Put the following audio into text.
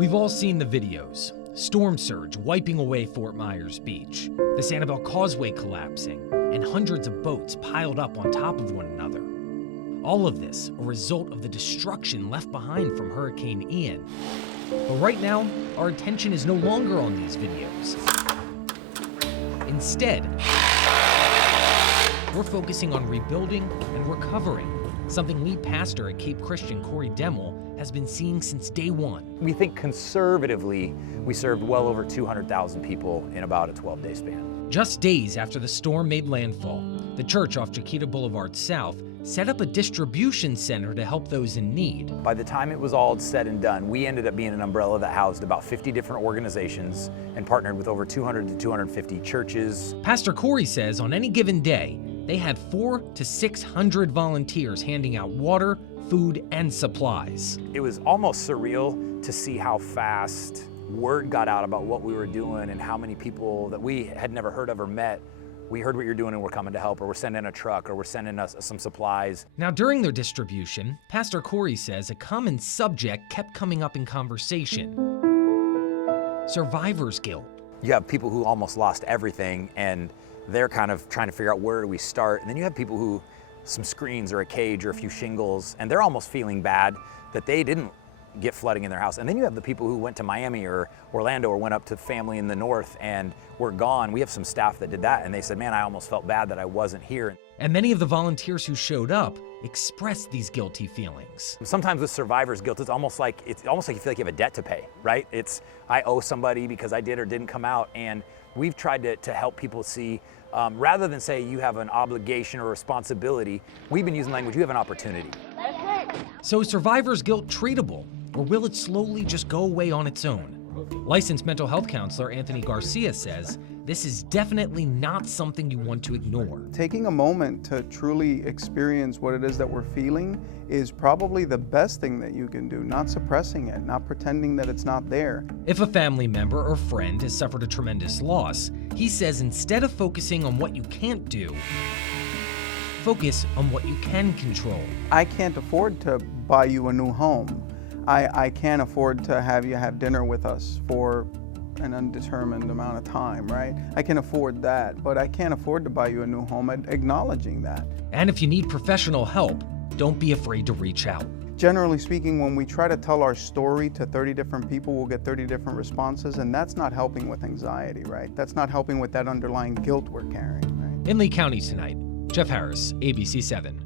We've all seen the videos. Storm surge wiping away Fort Myers Beach, the Sanibel Causeway collapsing, and hundreds of boats piled up on top of one another. All of this a result of the destruction left behind from Hurricane Ian. But right now, our attention is no longer on these videos. Instead, we're focusing on rebuilding and recovering, something lead pastor at Cape Christian, Corey Demmel, has been seeing since day one. We think conservatively, we served well over 200,000 people in about a 12-day span. Just days after the storm made landfall, the church off Chiquita Boulevard South set up a distribution center to help those in need. By the time it was all said and done, we ended up being an umbrella that housed about 50 different organizations and partnered with over 200 to 250 churches. Pastor Corey says on any given day, they had 400 to 600 volunteers handing out water, food, and supplies. It was almost surreal to see how fast word got out about what we were doing and how many people that we had never heard of or met. We heard what you're doing and we're coming to help, or we're sending a truck, or we're sending us some supplies. Now, during their distribution, Pastor Corey says a common subject kept coming up in conversation: survivor's guilt. You have people who almost lost everything and they're kind of trying to figure out where do we start. And then you have people who, some screens or a cage or a few shingles, and they're almost feeling bad that they didn't get flooding in their house. And then you have the people who went to Miami or Orlando or went up to family in the north and were gone. We have some staff that did that and they said, man, I almost felt bad that I wasn't here. And many of the volunteers who showed up expressed these guilty feelings. Sometimes with survivor's guilt, it's almost like you feel like you have a debt to pay, right? It's, I owe somebody because I did or didn't come out. And we've tried to help people see, rather than say you have an obligation or responsibility, we've been using language, you have an opportunity. So is survivor's guilt treatable, or will it slowly just go away on its own? Licensed mental health counselor Anthony Garcia says this is definitely not something you want to ignore. Taking a moment to truly experience what it is that we're feeling is probably the best thing that you can do, not suppressing it, not pretending that it's not there. If a family member or friend has suffered a tremendous loss, he says instead of focusing on what you can't do, focus on what you can control. I can't afford to buy you a new home. I can't afford to have you have dinner with us for an undetermined amount of time, right? I can afford that, but I can't afford to buy you a new home, acknowledging that. And if you need professional help, don't be afraid to reach out. Generally speaking, when we try to tell our story to 30 different people, we'll get 30 different responses, and that's not helping with anxiety, right? That's not helping with that underlying guilt we're carrying, right? In Lee County tonight, Jeff Harris, ABC 7.